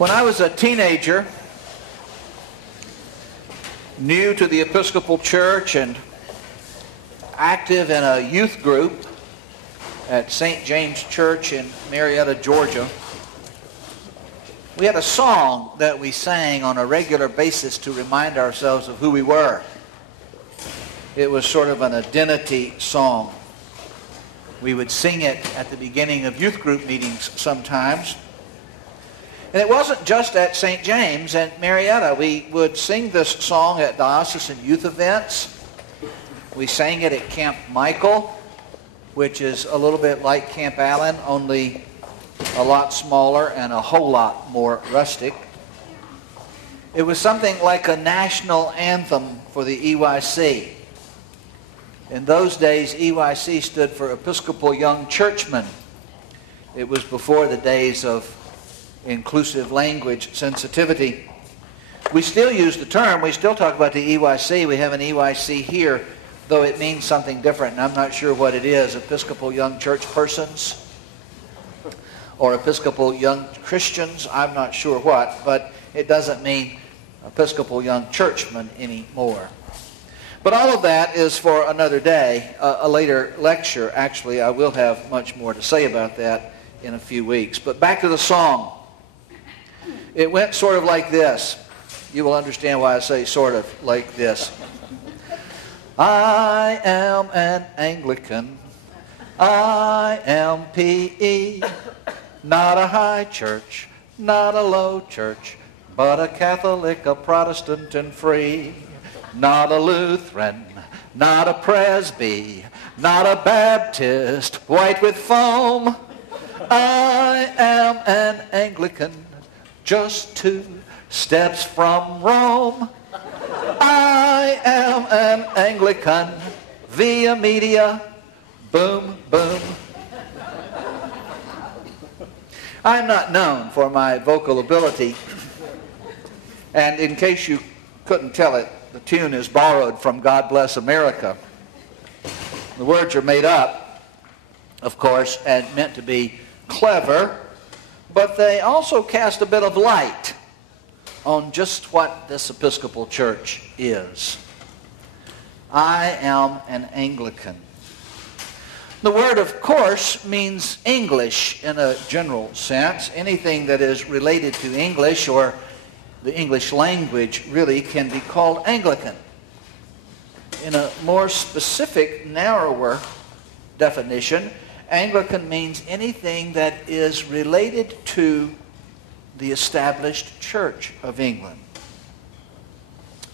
When I was a teenager, new to the Episcopal Church and active in a youth group at St. James Church in Marietta, Georgia, we had a song that we sang on a regular basis to remind ourselves of who we were. It was sort of an identity song. We would sing it at the beginning of youth group meetings sometimes. And it wasn't just at St. James and Marietta. We would sing this song at diocesan youth events. We sang it at Camp Michael, which is a little bit like Camp Allen, only a lot smaller and a whole lot more rustic. It was something like a national anthem for the EYC. In those days, EYC stood for Episcopal Young Churchmen. It was before the days of inclusive language sensitivity. We still use the term. We still talk about the EYC. We have an EYC here, though it means something different, and I'm not sure what it is. Episcopal Young Church Persons or Episcopal Young Christians, I'm not sure what, but it doesn't mean Episcopal Young Churchmen anymore. But all of that is for another day, a later lecture. Actually, I will have much more to say about that in a few weeks. But back to the song. It went sort of like this. You will understand why I say sort of like this. I am an Anglican. I am PE. Not a high church, not a low church, but a Catholic, a Protestant, and free. Not a Lutheran, not a Presby, not a Baptist, white with foam. I am an Anglican, just 2 steps from Rome. I am an Anglican, via media, boom, boom. I'm not known for my vocal ability, and in case you couldn't tell it, the tune is borrowed from God Bless America. The words are made up, of course, and meant to be clever, but they also cast a bit of light on just what this Episcopal Church is. I am an Anglican. The word, of course, means English in a general sense. Anything that is related to English or the English language really can be called Anglican. In a more specific, narrower definition, Anglican means anything that is related to the established Church of England.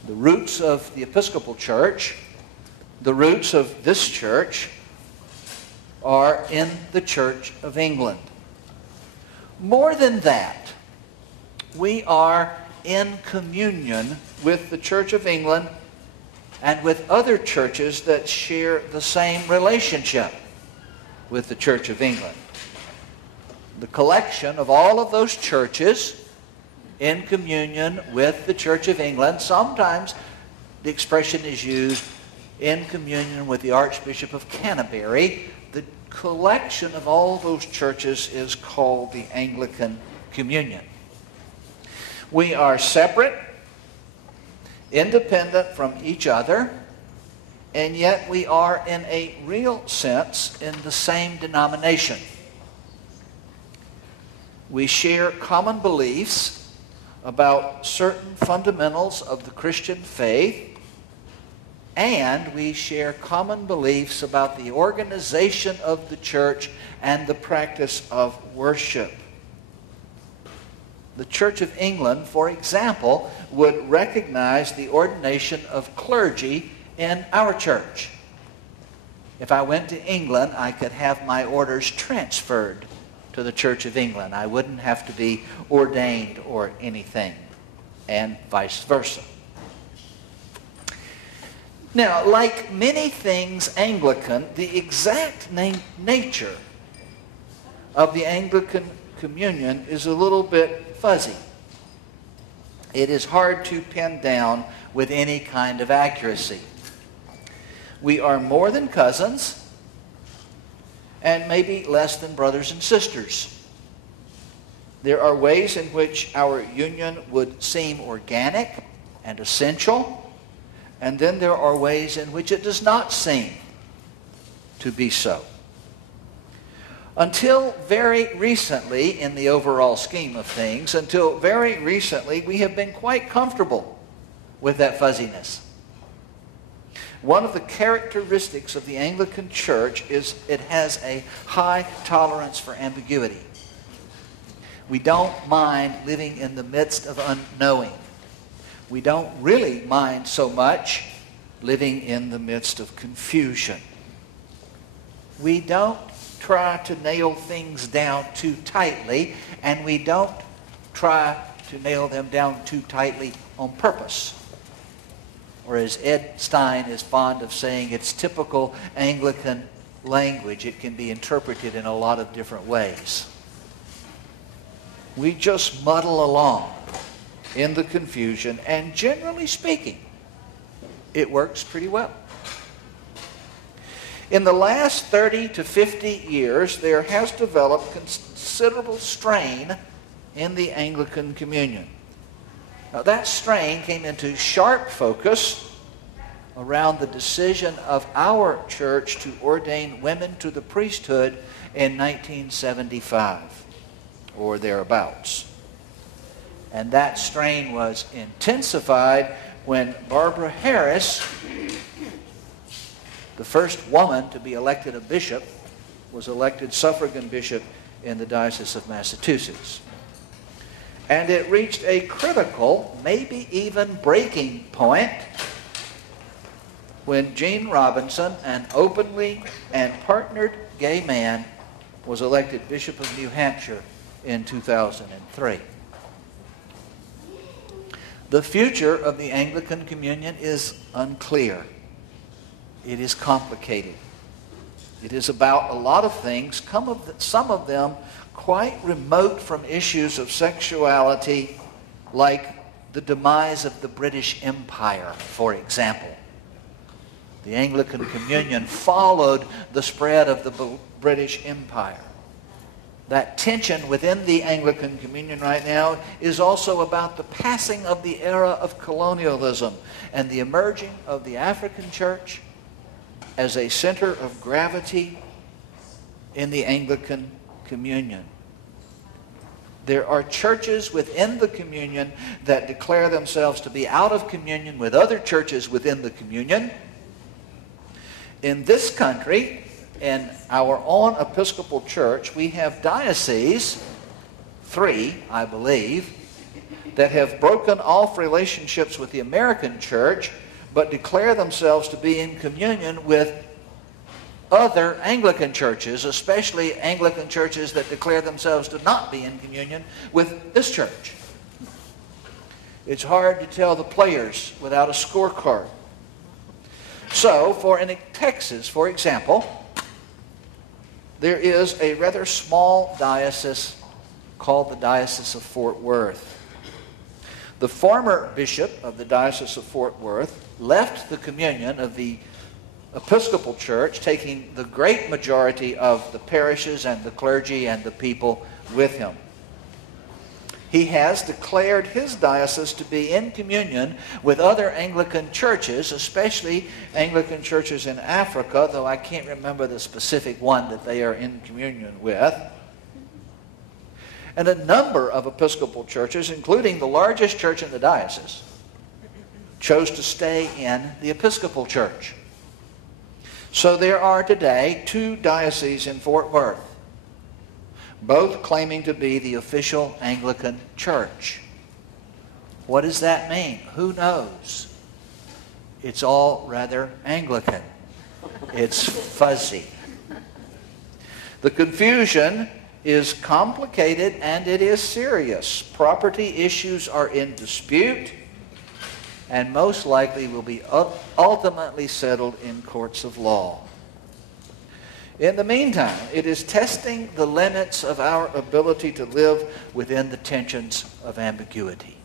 The roots of the Episcopal Church, the roots of this church, are in the Church of England. More than that, we are in communion with the Church of England and with other churches that share the same relationship with the Church of England. The collection of all of those churches in communion with the Church of England, sometimes the expression is used in communion with the Archbishop of Canterbury. The collection of all those churches is called the Anglican Communion. We are separate, independent from each other, and yet we are in a real sense in the same denomination. We share common beliefs about certain fundamentals of the Christian faith, and we share common beliefs about the organization of the church and the practice of worship. The Church of England, for example, would recognize the ordination of clergy in our church. If I went to England, I could have my orders transferred to the Church of England. I wouldn't have to be ordained or anything, and vice versa. Now, like many things Anglican, the exact nature of the Anglican communion is a little bit fuzzy. It is hard to pin down with any kind of accuracy. We are more than cousins and maybe less than brothers and sisters. There are ways in which our union would seem organic and essential, and then there are ways in which it does not seem to be so. Until very recently, in the overall scheme of things, until very recently, we have been quite comfortable with that fuzziness. One of the characteristics of the Anglican Church is it has a high tolerance for ambiguity. We don't mind living in the midst of unknowing. We don't really mind so much living in the midst of confusion. We don't try to nail things down too tightly, and we don't try to nail them down too tightly on purpose. Or as Ed Stein is fond of saying, it's typical Anglican language. It can be interpreted in a lot of different ways. We just muddle along in the confusion, and generally speaking, it works pretty well. In the last 30 to 50 years, there has developed considerable strain in the Anglican communion. Now, that strain came into sharp focus around the decision of our church to ordain women to the priesthood in 1975, or thereabouts. And that strain was intensified when Barbara Harris, the first woman to be elected a bishop, was elected suffragan bishop in the Diocese of Massachusetts. And it reached a critical, maybe even breaking point when Gene Robinson, an openly and partnered gay man, was elected Bishop of New Hampshire in 2003. The future of the Anglican communion is unclear. It is complicated. It is about a lot of things, some of them quite remote from issues of sexuality, like the demise of the British Empire, for example. The Anglican communion followed the spread of the British Empire. That tension within the Anglican communion right now is also about the passing of the era of colonialism and the emerging of the African church as a center of gravity in the Anglican communion. There are churches within the communion that declare themselves to be out of communion with other churches within the communion. In this country, in our own Episcopal Church, we have dioceses, 3, I believe, that have broken off relationships with the American church, but declare themselves to be in communion with other Anglican churches, especially Anglican churches that declare themselves to not be in communion with this church. It's hard to tell the players without a scorecard. So, in Texas, for example, there is a rather small diocese called the Diocese of Fort Worth. The former bishop of the Diocese of Fort Worth left the communion of the Episcopal Church, taking the great majority of the parishes and the clergy and the people with him. He has declared his diocese to be in communion with other Anglican churches, especially Anglican churches in Africa, though I can't remember the specific one that they are in communion with. And a number of Episcopal churches, including the largest church in the diocese, chose to stay in the Episcopal Church. So there are today 2 dioceses in Fort Worth, both claiming to be the official Anglican Church. What does that mean? Who knows? It's all rather Anglican. It's fuzzy. The confusion is complicated and it is serious. Property issues are in dispute and most likely will be ultimately settled in courts of law. In the meantime, it is testing the limits of our ability to live within the tensions of ambiguity.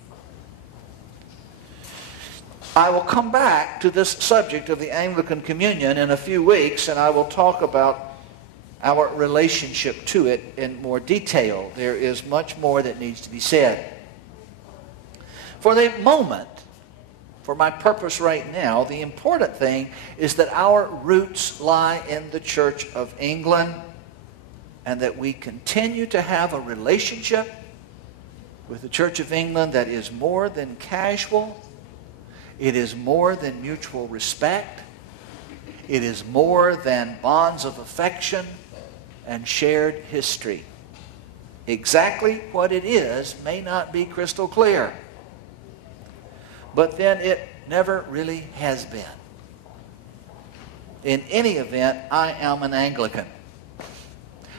I will come back to this subject of the Anglican communion in a few weeks, and I will talk about our relationship to it in more detail. There is much more that needs to be said. For the moment, for my purpose right now, the important thing is that our roots lie in the Church of England, and that we continue to have a relationship with the Church of England that is more than casual. It is more than mutual respect. It is more than bonds of affection and shared history. Exactly what it is may not be crystal clear, but then it never really has been. In any event, I am an Anglican.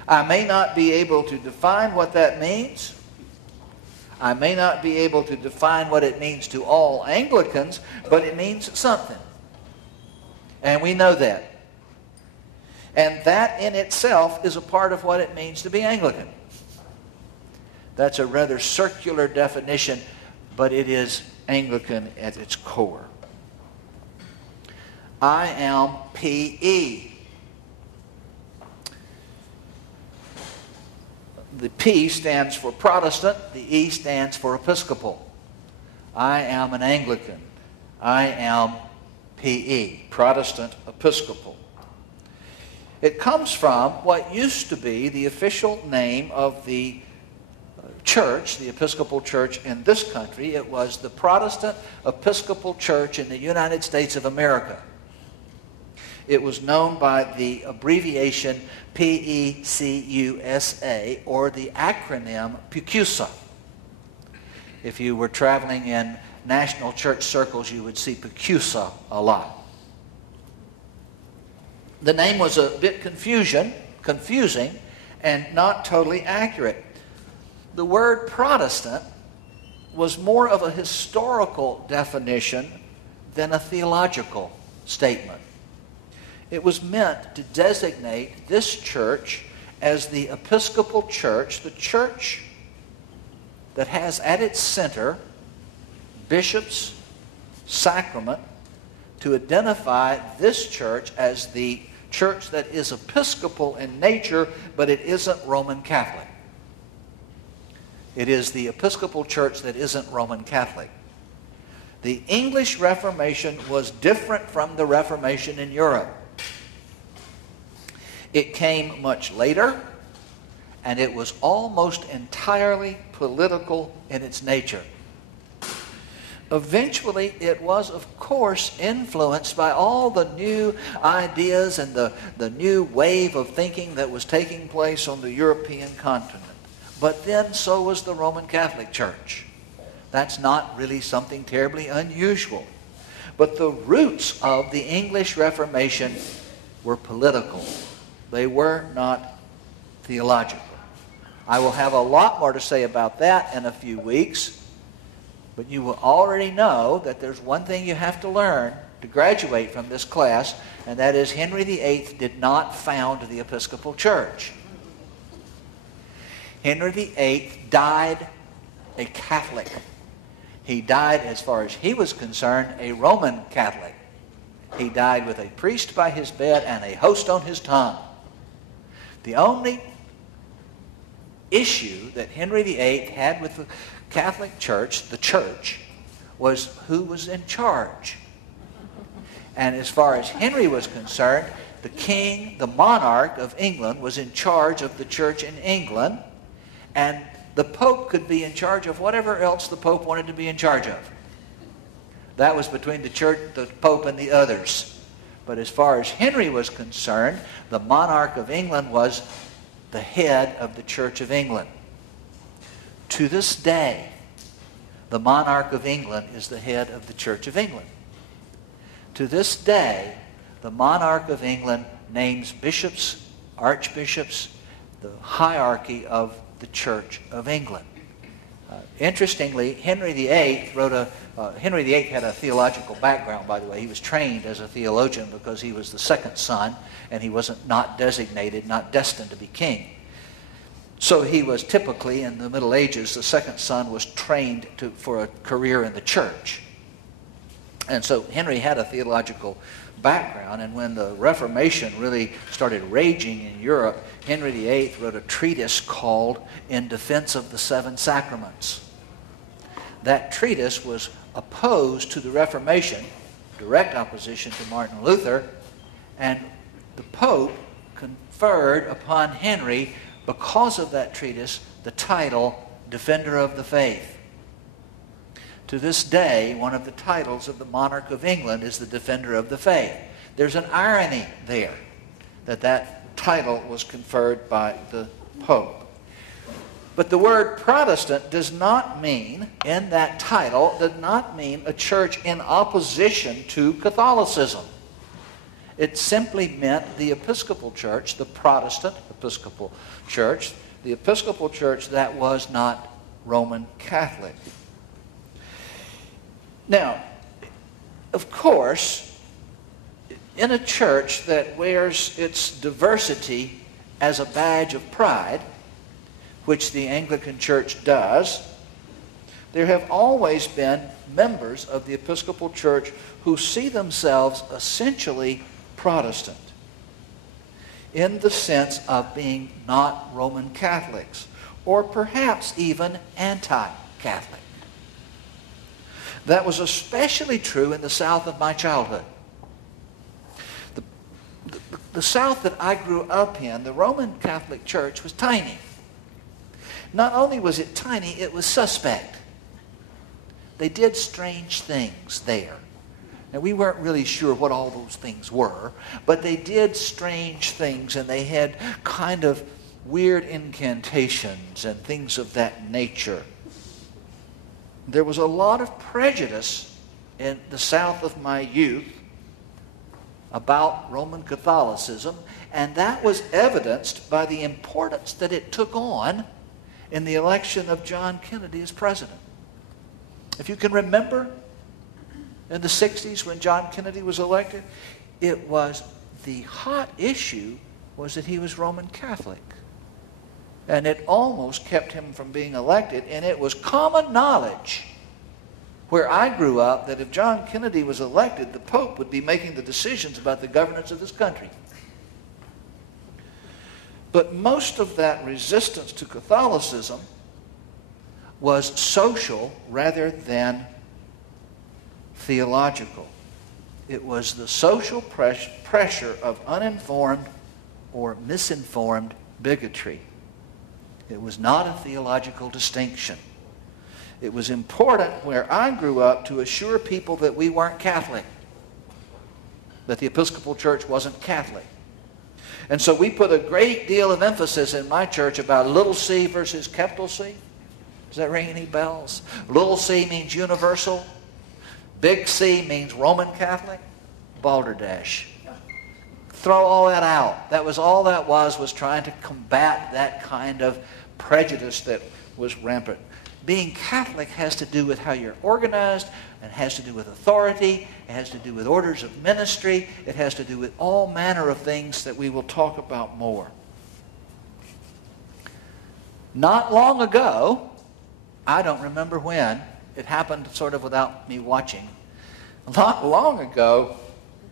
I may not be able to define what that means. I may not be able to define what it means to all Anglicans, but it means something. And we know that. And that in itself is a part of what it means to be Anglican. That's a rather circular definition, but it is Anglican at its core. I am P.E. The P stands for Protestant, the E stands for Episcopal. I am an Anglican. I am P.E., Protestant Episcopal. It comes from what used to be the official name of the church, the Episcopal Church in this country. It was the Protestant Episcopal Church in the United States of America. It was known by the abbreviation PECUSA, or the acronym PECUSA. If you were traveling in national church circles, you would see PECUSA a lot. The name was a bit confusing and not totally accurate. The word Protestant was more of a historical definition than a theological statement. It was meant to designate this church as the Episcopal Church, the church that has at its center bishops, sacrament, to identify this church as the church that is Episcopal in nature, but it isn't Roman Catholic. It is the Episcopal Church that isn't Roman Catholic. The English Reformation was different from the Reformation in Europe. It came much later, and it was almost entirely political in its nature. Eventually, it was, of course, influenced by all the new ideas and the new wave of thinking that was taking place on the European continent. But then so was the Roman Catholic Church. That's not really something terribly unusual. But the roots of the English Reformation were political. They were not theological. I will have a lot more to say about that in a few weeks, but you will already know that there's one thing you have to learn to graduate from this class, and that is Henry VIII did not found the Episcopal Church. Henry VIII died a Catholic. He died, as far as he was concerned, a Roman Catholic. He died with a priest by his bed and a host on his tongue. The only issue that Henry VIII had with the Catholic Church, the church, was who was in charge. And as far as Henry was concerned, the king, the monarch of England, was in charge of the church in England, and the Pope could be in charge of whatever else the Pope wanted to be in charge of. That was between the church, the Pope, and the others. But as far as Henry was concerned, the monarch of England was the head of the Church of England. To this day, the monarch of England is the head of the Church of England. To this day, the monarch of England names bishops, archbishops, the hierarchy of the Church of England. Interestingly, Henry VIII had a theological background, by the way. He was trained as a theologian because he was the second son, and he wasn't not designated, not destined to be king. So he was typically, in the Middle Ages, the second son was trained for a career in the church. And so Henry had a theological background, and when the Reformation really started raging in Europe, Henry VIII wrote a treatise called In Defense of the Seven Sacraments. That treatise was opposed to the Reformation, direct opposition to Martin Luther, and the Pope conferred upon Henry, because of that treatise, the title Defender of the Faith. To this day, one of the titles of the monarch of England is the Defender of the Faith. There's an irony there that that title was conferred by the Pope. But the word Protestant does not mean, in that title, does not mean a church in opposition to Catholicism. It simply meant the Episcopal Church, the Protestant Episcopal Church, the Episcopal Church that was not Roman Catholic. Now, of course, in a church that wears its diversity as a badge of pride, which the Anglican Church does, there have always been members of the Episcopal Church who see themselves essentially Protestant, in the sense of being not Roman Catholics, or perhaps even anti-Catholic. That was especially true in the South of my childhood. The South that I grew up in, the Roman Catholic Church was tiny. Not only was it tiny, it was suspect. They did strange things there. Now, we weren't really sure what all those things were, but they did strange things, and they had kind of weird incantations and things of that nature. There was a lot of prejudice in the South of my youth about Roman Catholicism, and that was evidenced by the importance that it took on in the election of John Kennedy as president. If you can remember, in the 60s when John Kennedy was elected, it was the hot issue was that he was Roman Catholic. And it almost kept him from being elected, and it was common knowledge where I grew up that if John Kennedy was elected, the Pope would be making the decisions about the governance of this country. But most of that resistance to Catholicism was social rather than theological. It was the social pressure of uninformed or misinformed bigotry. It was not a theological distinction. It was important where I grew up to assure people that we weren't Catholic, that the Episcopal Church wasn't Catholic. And so we put a great deal of emphasis in my church about little c versus capital C. Does that ring any bells? Little c means universal. Big C means Roman Catholic. Balderdash. Throw all that out. That was all that was trying to combat that kind of prejudice that was rampant. Being Catholic has to do with how you're organized, and has to do with authority, it has to do with orders of ministry, it has to do with all manner of things that we will talk about more. Not long ago, I don't remember when, it happened sort of without me watching. Not long ago,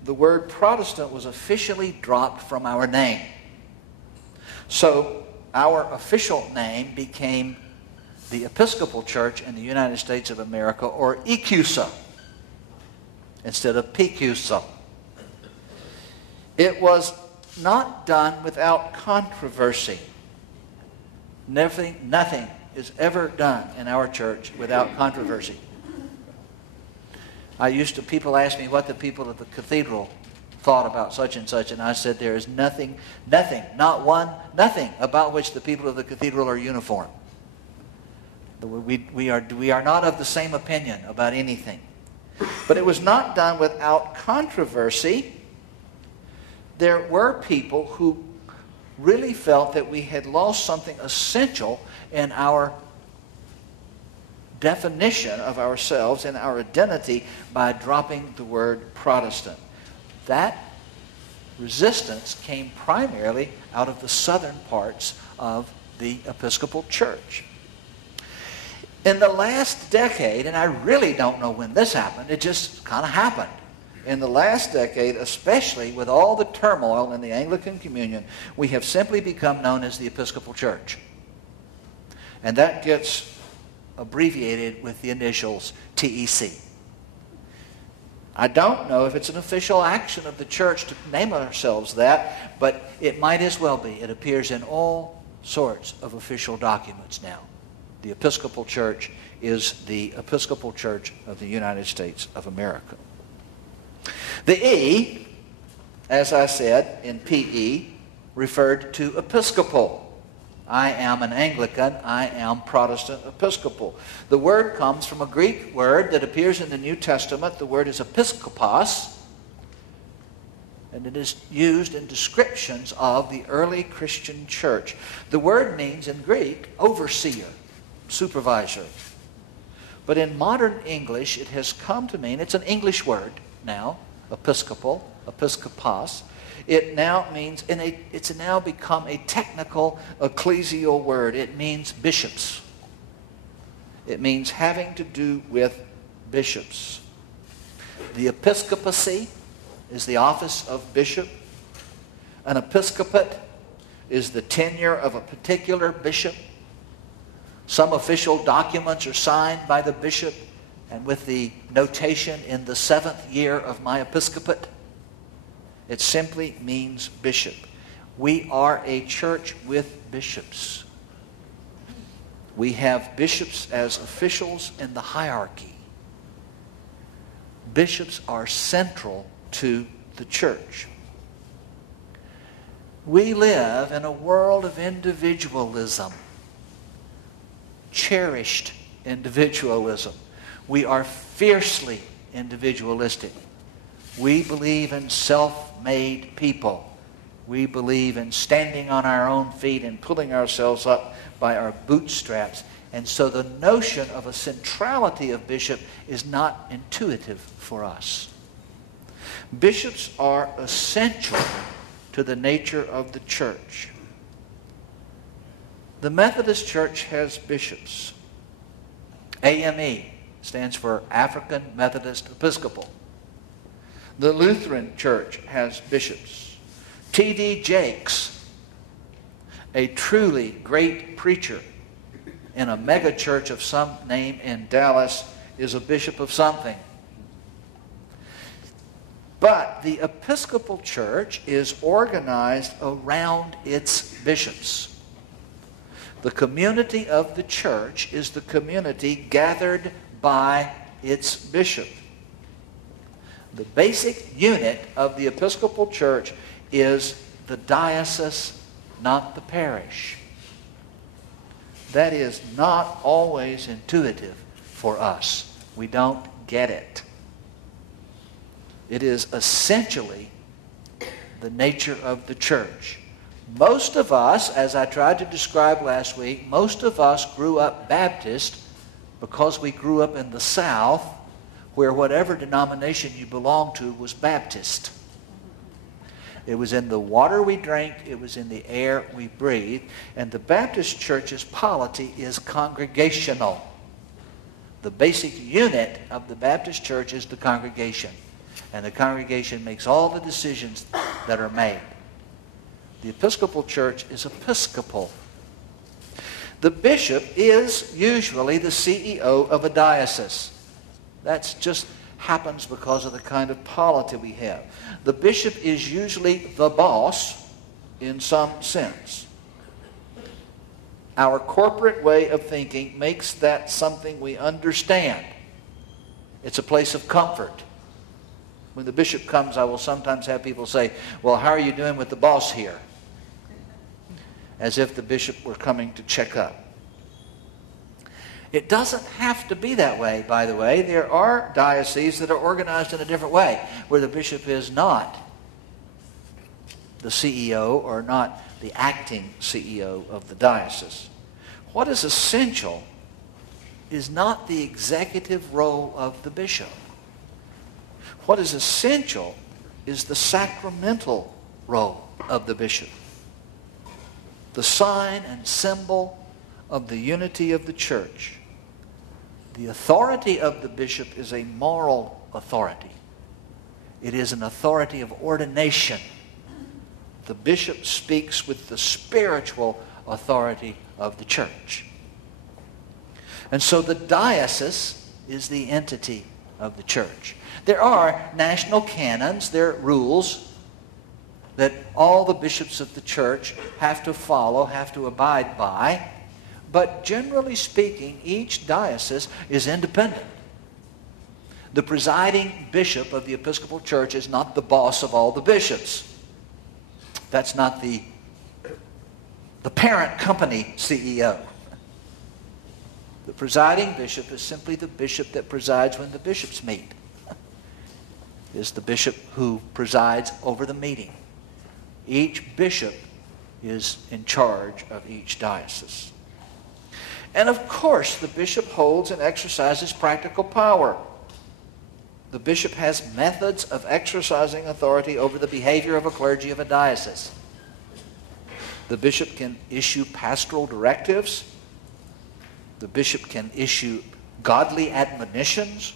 the word Protestant was officially dropped from our name. So our official name became the Episcopal Church in the United States of America, or ECUSA, instead of PQSA. It was not done without controversy. Nothing is ever done in our church without controversy. People ask me what the people of the cathedral thought about such and such, and I said there is nothing about which the people of the cathedral are uniform. We are not of the same opinion about anything. But it was not done without controversy. There were people who really felt that we had lost something essential in our definition of ourselves and our identity by dropping the word Protestant. That resistance came primarily out of the southern parts of the Episcopal Church. In the last decade, and I really don't know when this happened, it just kind of happened. In the last decade, especially with all the turmoil in the Anglican Communion, we have simply become known as the Episcopal Church. And that gets abbreviated with the initials TEC. I don't know if it's an official action of the church to name ourselves that, but it might as well be. It appears in all sorts of official documents now. The Episcopal Church is the Episcopal Church of the United States of America. The E, as I said, in PE, referred to Episcopal. I am an Anglican. I am Protestant Episcopal. The word comes from a Greek word that appears in the New Testament. The word is episkopos, and it is used in descriptions of the early Christian church. The word means in Greek overseer, supervisor. But in modern English, it has come to mean, it's an English word now, episcopal, episkopos. It now means, it's now become a technical ecclesial word. It means bishops. It means having to do with bishops. The episcopacy is the office of bishop. An episcopate is the tenure of a particular bishop. Some official documents are signed by the bishop and with the notation in the 7th year of my episcopate. It simply means bishop. We are a church with bishops. We have bishops as officials in the hierarchy. Bishops are central to the church. We live in a world of individualism. Cherished individualism. We are fiercely individualistic. We believe in self-made people. We believe in standing on our own feet and pulling ourselves up by our bootstraps. And so the notion of a centrality of bishop is not intuitive for us. Bishops are essential to the nature of the church. The Methodist Church has bishops. AME stands for African Methodist Episcopal. The Lutheran Church has bishops. T.D. Jakes, a truly great preacher in a mega church of some name in Dallas, is a bishop of something. But the Episcopal Church is organized around its bishops. The community of the church is the community gathered by its bishop. The basic unit of the Episcopal Church is the diocese, not the parish. That is not always intuitive for us. We don't get it. It is essentially the nature of the church. Most of us, as I tried to describe last week, most of us grew up Baptist because we grew up in the South, where whatever denomination you belonged to was Baptist. It was in the water we drank, it was in the air we breathed, and the Baptist church's polity is congregational. The basic unit of the Baptist church is the congregation, and the congregation makes all the decisions that are made. The Episcopal Church is Episcopal. The bishop is usually the CEO of a diocese. That just happens because of the kind of polity we have. The bishop is usually the boss in some sense. Our corporate way of thinking makes that something we understand. It's a place of comfort. When the bishop comes, I will sometimes have people say, "Well, how are you doing with the boss here?" As if the bishop were coming to check up. It doesn't have to be that way, by the way. There are dioceses that are organized in a different way, where the bishop is not the CEO or not the acting CEO of the diocese. What is essential is not the executive role of the bishop. What is essential is the sacramental role of the bishop. The sign and symbol of the unity of the church. The authority of the bishop is a moral authority. It is an authority of ordination. The bishop speaks with the spiritual authority of the church. And so the diocese is the entity of the church. There are national canons, there are rules that all the bishops of the church have to follow, have to abide by. But generally speaking, each diocese is independent. The presiding bishop of the Episcopal Church is not the boss of all the bishops. That's not the parent company CEO. The presiding bishop is simply the bishop that presides when the bishops meet. Is the bishop who presides over the meeting. Each bishop is in charge of each diocese. And of course, the bishop holds and exercises practical power. The bishop has methods of exercising authority over the behavior of a clergy of a diocese. The bishop can issue pastoral directives. The bishop can issue godly admonitions.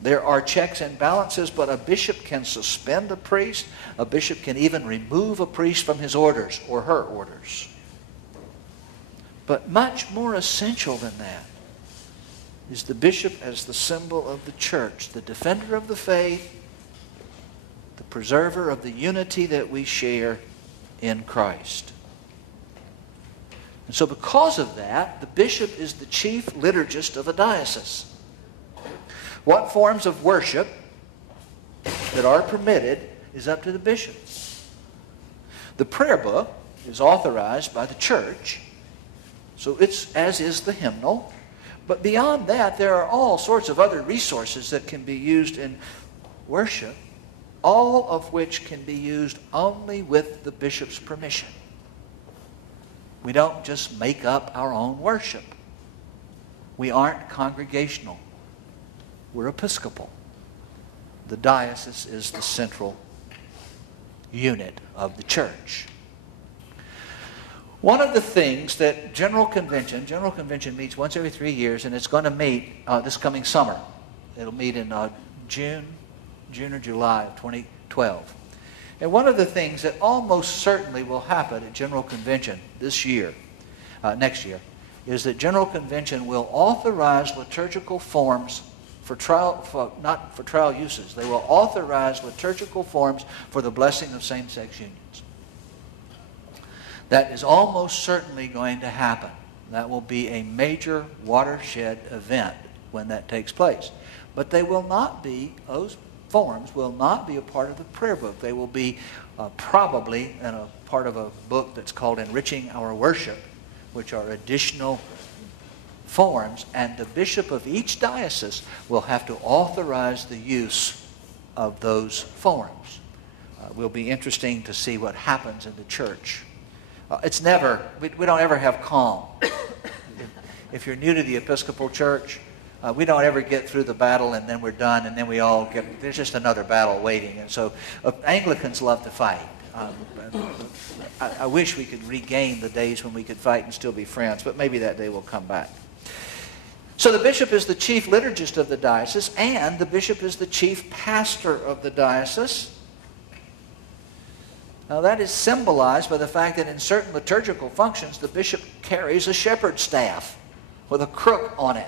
There are checks and balances, but a bishop can suspend a priest. A bishop can even remove a priest from his orders or her orders. But much more essential than that is the bishop as the symbol of the church, the defender of the faith, the preserver of the unity that we share in Christ. And so because of that, the bishop is the chief liturgist of a diocese. What forms of worship that are permitted is up to the bishop. The prayer book is authorized by the church, so it's as is the hymnal. But beyond that, there are all sorts of other resources that can be used in worship, all of which can be used only with the bishop's permission. We don't just make up our own worship. We aren't congregational. We're Episcopal. The diocese is the central unit of the church. One of the things that General Convention meets once every 3 years, and it's going to meet this coming summer. It'll meet in June or July of 2012. And one of the things that almost certainly will happen at General Convention this year, next year, is that General Convention will authorize liturgical forms not for trial uses. They will authorize liturgical forms for the blessing of same-sex unions. That is almost certainly going to happen. That will be a major watershed event when that takes place. But those forms will not be a part of the prayer book. They will be probably in a part of a book that's called Enriching Our Worship, which are additional forms, and the bishop of each diocese will have to authorize the use of those forms. It will be interesting to see what happens in the church. We don't ever have calm. If you're new to the Episcopal Church, we don't ever get through the battle and then we're done and then there's just another battle waiting. And so Anglicans love to fight. I wish we could regain the days when we could fight and still be friends, but maybe that day will come back. So the bishop is the chief liturgist of the diocese, and the bishop is the chief pastor of the diocese. Now that is symbolized by the fact that in certain liturgical functions, the bishop carries a shepherd's staff with a crook on it,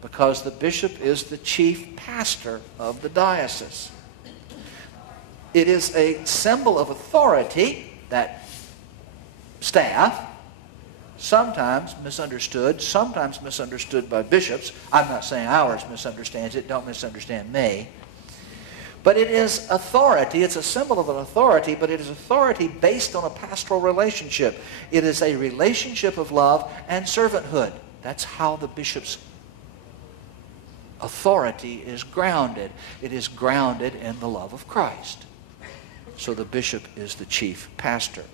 because the bishop is the chief pastor of the diocese. It is a symbol of authority, that staff, sometimes misunderstood by bishops. I'm not saying ours misunderstands it, don't misunderstand me. But it is authority, it's a symbol of an authority, but it is authority based on a pastoral relationship. It is a relationship of love and servanthood. That's how the bishop's authority is grounded. It is grounded in the love of Christ. So the bishop is the chief pastor.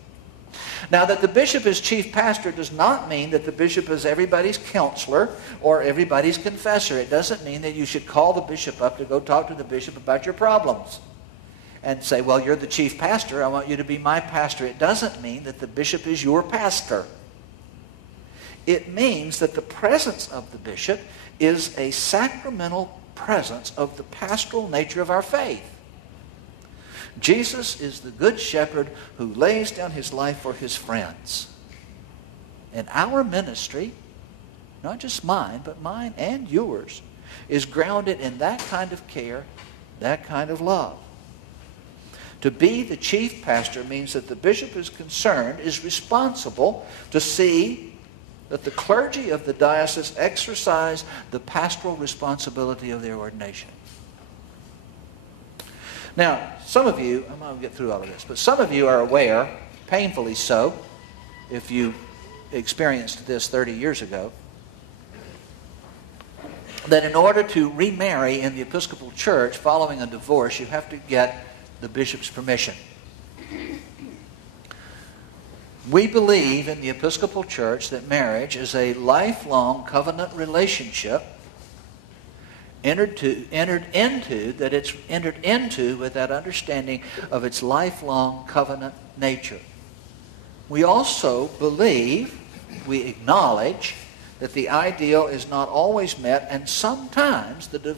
Now, that the bishop is chief pastor does not mean that the bishop is everybody's counselor or everybody's confessor. It doesn't mean that you should call the bishop up to go talk to the bishop about your problems and say, well, you're the chief pastor, I want you to be my pastor. It doesn't mean that the bishop is your pastor. It means that the presence of the bishop is a sacramental presence of the pastoral nature of our faith. Jesus is the good shepherd who lays down his life for his friends. And our ministry, not just mine, but mine and yours, is grounded in that kind of care, that kind of love. To be the chief pastor means that the bishop is concerned, is responsible to see that the clergy of the diocese exercise the pastoral responsibility of their ordination. Now, some of you, I'm going to get through all of this, but some of you are aware, painfully so, if you experienced this 30 years ago, that in order to remarry in the Episcopal Church following a divorce, you have to get the bishop's permission. We believe in the Episcopal Church that marriage is a lifelong covenant relationship entered into with that understanding of its lifelong covenant nature. We also believe, we acknowledge, that the ideal is not always met, and sometimes the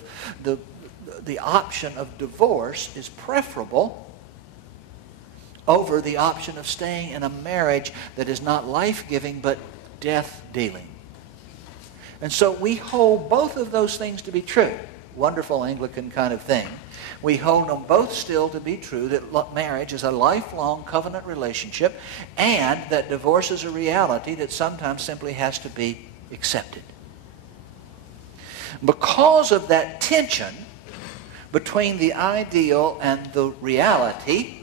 option of divorce is preferable over the option of staying in a marriage that is not life-giving but death-dealing. And so we hold both of those things to be true. Wonderful Anglican kind of thing. We hold them both still to be true, that marriage is a lifelong covenant relationship and that divorce is a reality that sometimes simply has to be accepted. Because of that tension between the ideal and the reality,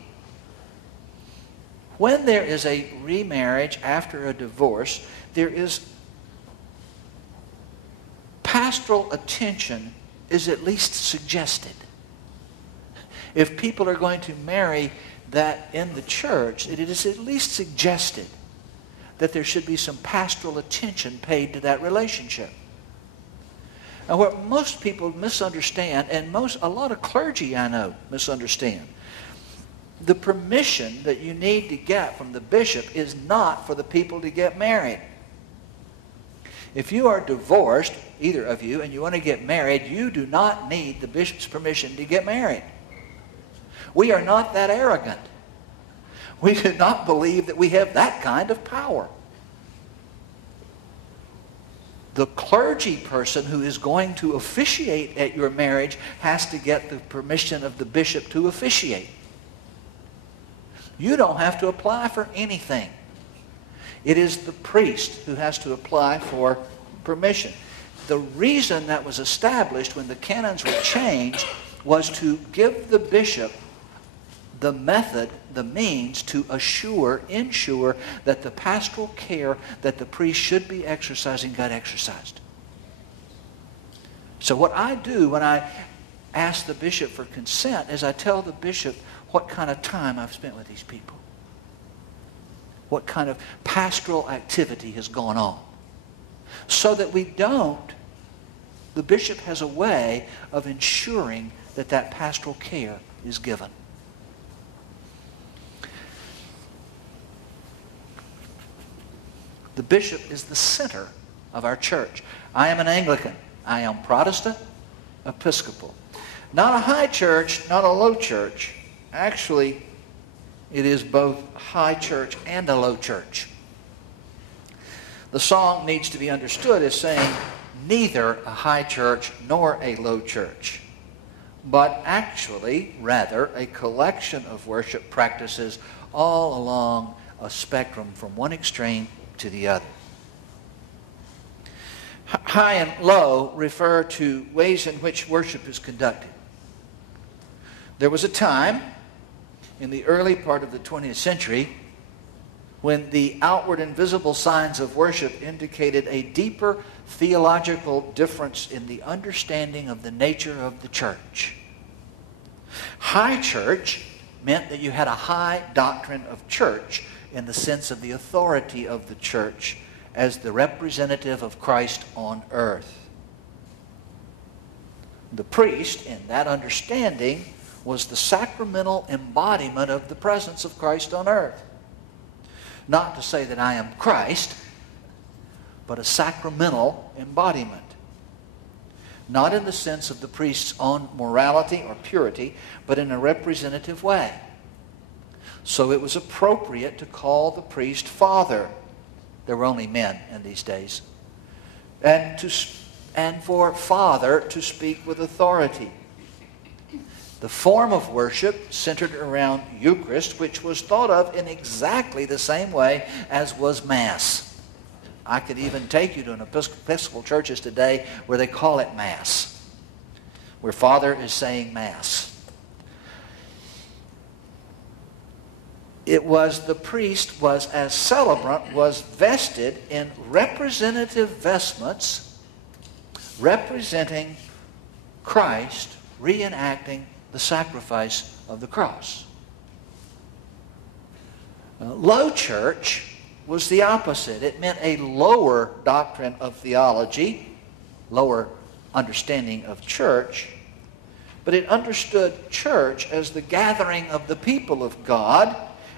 when there is a remarriage after a divorce, there is pastoral attention is at least suggested. If people are going to marry that in the church, it is at least suggested that there should be some pastoral attention paid to that relationship. And what most people misunderstand, and a lot of clergy I know misunderstand, the permission that you need to get from the bishop is not for the people to get married. If you are divorced, either of you, and you want to get married, you do not need the bishop's permission to get married. We are not that arrogant. We do not believe that we have that kind of power. The clergy person who is going to officiate at your marriage has to get the permission of the bishop to officiate. You don't have to apply for anything. It is the priest who has to apply for permission. The reason that was established when the canons were changed was to give the bishop the method, the means to ensure that the pastoral care that the priest should be exercising got exercised. So what I do when I ask the bishop for consent is I tell the bishop what kind of time I've spent with these people. What kind of pastoral activity has gone on. So that the bishop has a way of ensuring that that pastoral care is given. The bishop is the center of our church. I am an Anglican. I am Protestant, Episcopal. Not a high church, not a low church. Actually, it is both high church and a low church. The song needs to be understood as saying neither a high church nor a low church, but actually, rather, a collection of worship practices all along a spectrum from one extreme to the other. High and low refer to ways in which worship is conducted. There was a time in the early part of the 20th century when the outward and visible signs of worship indicated a deeper theological difference in the understanding of the nature of the church. High church meant that you had a high doctrine of church in the sense of the authority of the church as the representative of Christ on earth. The priest, in that understanding, was the sacramental embodiment of the presence of Christ on earth. Not to say that I am Christ, but a sacramental embodiment. Not in the sense of the priest's own morality or purity, but in a representative way. So it was appropriate to call the priest father. There were only men in these days. And for father to speak with authority. The form of worship centered around Eucharist, which was thought of in exactly the same way as was Mass. I could even take you to an Episcopal churches today where they call it Mass, where Father is saying Mass. It was the priest was, as celebrant, was vested in representative vestments representing Christ reenacting the sacrifice of the cross. Low church was the opposite. It meant a lower doctrine of theology, lower understanding of church, but it understood church as the gathering of the people of God,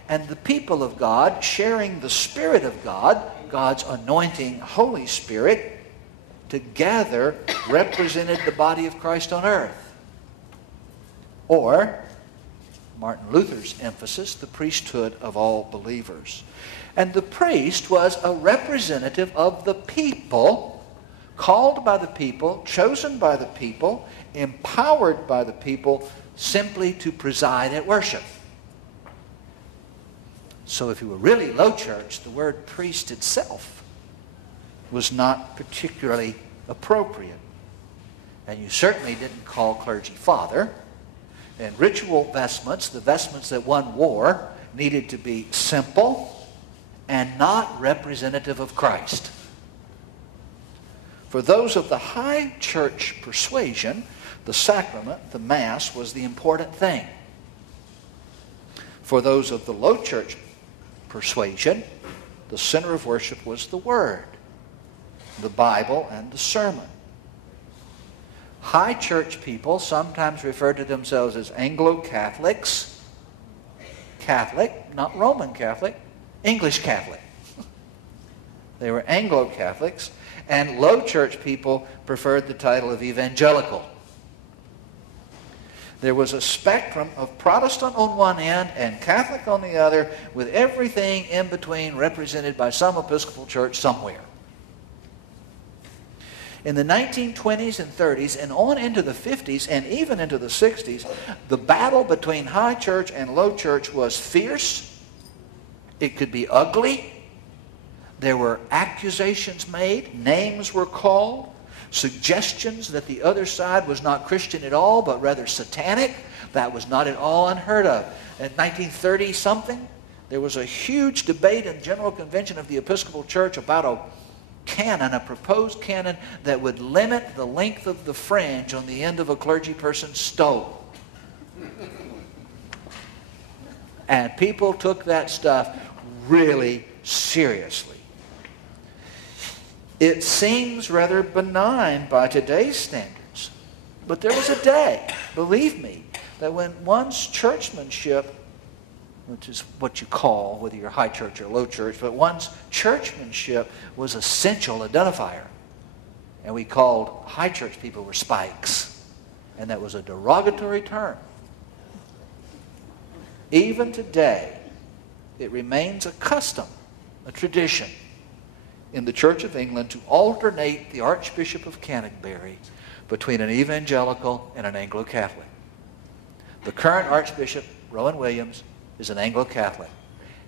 and the people of God sharing the Spirit of God, God's anointing Holy Spirit, together represented the body of Christ on earth. Or, Martin Luther's emphasis, the priesthood of all believers. And the priest was a representative of the people, called by the people, chosen by the people, empowered by the people, simply to preside at worship. So if you were really low church, the word priest itself was not particularly appropriate. And you certainly didn't call clergy father. And ritual vestments, the vestments that one wore, needed to be simple and not representative of Christ. For those of the high church persuasion, the sacrament, the Mass, was the important thing. For those of the low church persuasion, the center of worship was the Word, the Bible, and the sermon. High church people sometimes referred to themselves as Anglo-Catholics. Catholic, not Roman Catholic, English Catholic. They were Anglo-Catholics, and low church people preferred the title of evangelical. There was a spectrum of Protestant on one end and Catholic on the other, with everything in between represented by some Episcopal church somewhere. In the 1920s and 30s and on into the 50s and even into the 60s, the battle between high church and low church was fierce. It could be ugly. There were accusations made. Names were called. Suggestions that the other side was not Christian at all, but rather satanic. That was not at all unheard of. In 1930-something, there was a huge debate in the General Convention of the Episcopal Church about a canon, a proposed canon that would limit the length of the fringe on the end of a clergy person's stole. And people took that stuff really seriously. It seems rather benign by today's standards, but there was a day, believe me, that when one's churchmanship, which is what you call, whether you're high church or low church, but one's churchmanship was essential identifier. And we called high church people were spikes. And that was a derogatory term. Even today, it remains a custom, a tradition, in the Church of England to alternate the Archbishop of Canterbury between an evangelical and an Anglo-Catholic. The current Archbishop, Rowan Williams, is an Anglo-Catholic.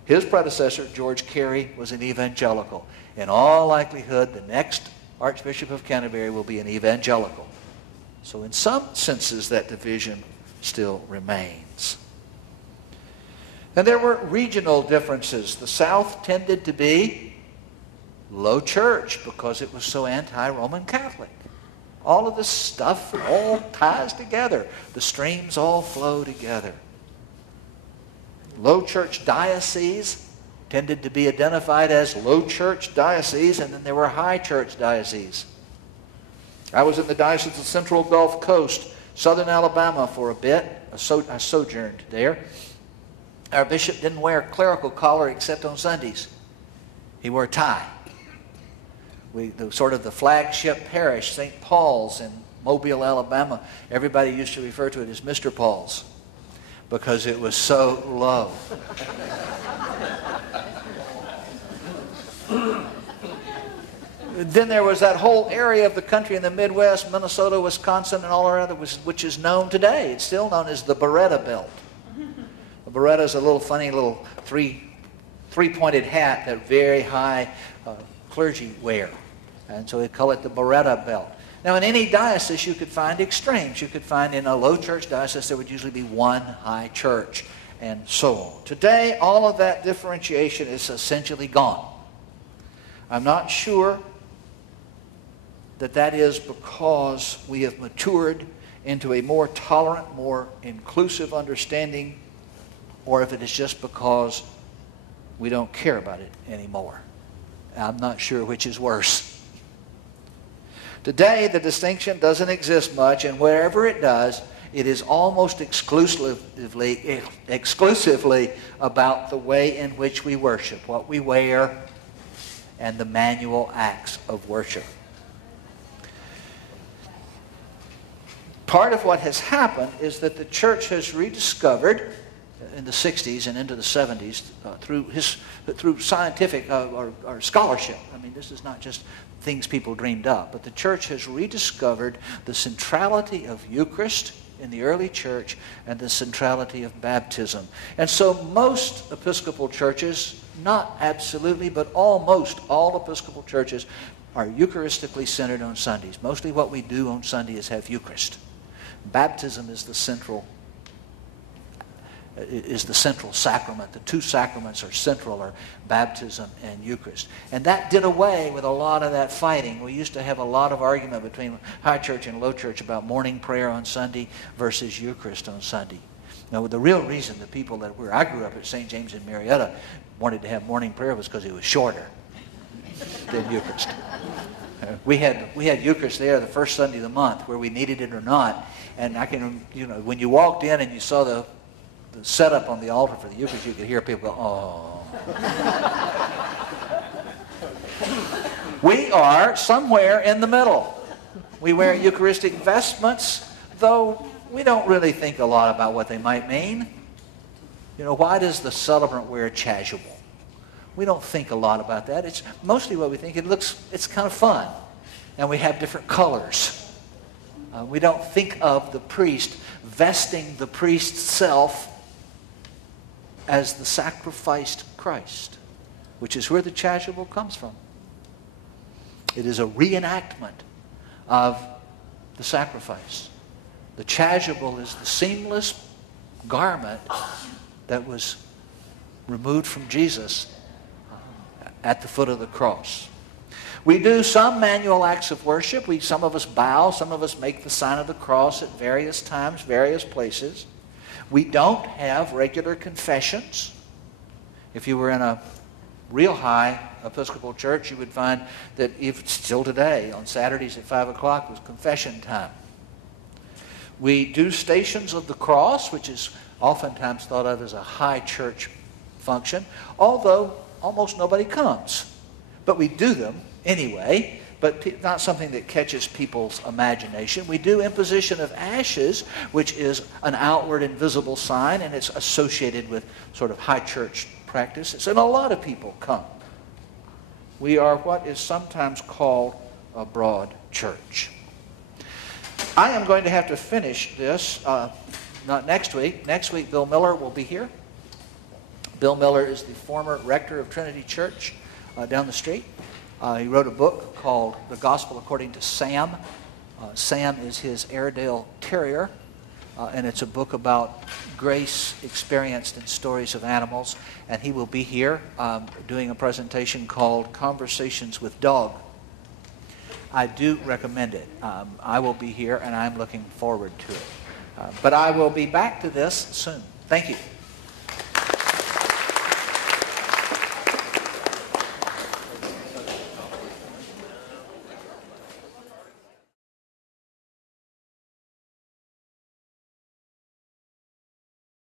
His predecessor, George Carey, was an evangelical. In all likelihood, the next Archbishop of Canterbury will be an evangelical. So in some senses, that division still remains. And there were regional differences. The South tended to be low church because it was so anti-Roman Catholic. All of this stuff all ties together. The streams all flow together. Low church dioceses tended to be identified as low church dioceses, and then there were high church dioceses. I was in the Diocese of Central Gulf Coast, southern Alabama for a bit. I sojourned there. Our bishop didn't wear a clerical collar except on Sundays. He wore a tie. the flagship parish, St. Paul's in Mobile, Alabama, everybody used to refer to it as Mr. Paul's because it was so low. Then there was that whole area of the country in the Midwest, Minnesota, Wisconsin, and all around it, which is known today. It's still known as the Beretta Belt. The Beretta is a little funny little three-pointed hat that very high clergy wear. And so they call it the Beretta Belt. Now, in any diocese, you could find extremes. You could find in a low church diocese, there would usually be one high church, and so on. Today, all of that differentiation is essentially gone. I'm not sure that is because we have matured into a more tolerant, more inclusive understanding, or if it is just because we don't care about it anymore. I'm not sure which is worse. Today, the distinction doesn't exist much, and wherever it does, it is almost exclusively about the way in which we worship, what we wear, and the manual acts of worship. Part of what has happened is that the church has rediscovered in the 60s and into the 70s through scientific or scholarship. I mean, this is not just things people dreamed up, but the church has rediscovered the centrality of Eucharist in the early church and the centrality of baptism. And so most Episcopal churches, not absolutely, but almost all Episcopal churches are Eucharistically centered on Sundays. Mostly what we do on Sunday is have Eucharist. Baptism is the central sacrament. The two sacraments are central, are baptism and Eucharist. And that did away with a lot of that fighting. We used to have a lot of argument between high church and low church about morning prayer on Sunday versus Eucharist on Sunday. Now, the real reason the people where I grew up at St. James in Marietta wanted to have morning prayer was because it was shorter than Eucharist. We had Eucharist there the first Sunday of the month, where we needed it or not. And when you walked in and you saw the setup on the altar for the Eucharist, you could hear people go, oh. We are somewhere in the middle. We wear Eucharistic vestments, though we don't really think a lot about what they might mean. Why does the celebrant wear chasuble? We don't think a lot about that. It's mostly what we think. It's kind of fun. And we have different colors. We don't think of the priest vesting the priest's self as the sacrificed Christ, which is where the chasuble comes from. It is a reenactment of the sacrifice. The chasuble is the seamless garment that was removed from Jesus at the foot of the cross. We do some manual acts of worship. Some of us bow, some of us make the sign of the cross at various times, various places. We don't have regular confessions. If you were in a real high Episcopal church, you would find that even still today, on Saturdays at 5 o'clock was confession time. We do Stations of the Cross, which is oftentimes thought of as a high church function, although almost nobody comes. But we do them anyway, but not something that catches people's imagination. We do imposition of ashes, which is an outward and visible sign, and it's associated with sort of high church practices. And a lot of people come. We are what is sometimes called a broad church. I am going to have to finish this, not next week. Next week, Bill Miller will be here. Bill Miller is the former rector of Trinity Church down the street. He wrote a book called The Gospel According to Sam. Sam is his Airedale Terrier, and it's a book about grace experienced in stories of animals. And he will be here doing a presentation called Conversations with Dog. I do recommend it. I will be here, and I'm looking forward to it. But I will be back to this soon. Thank you.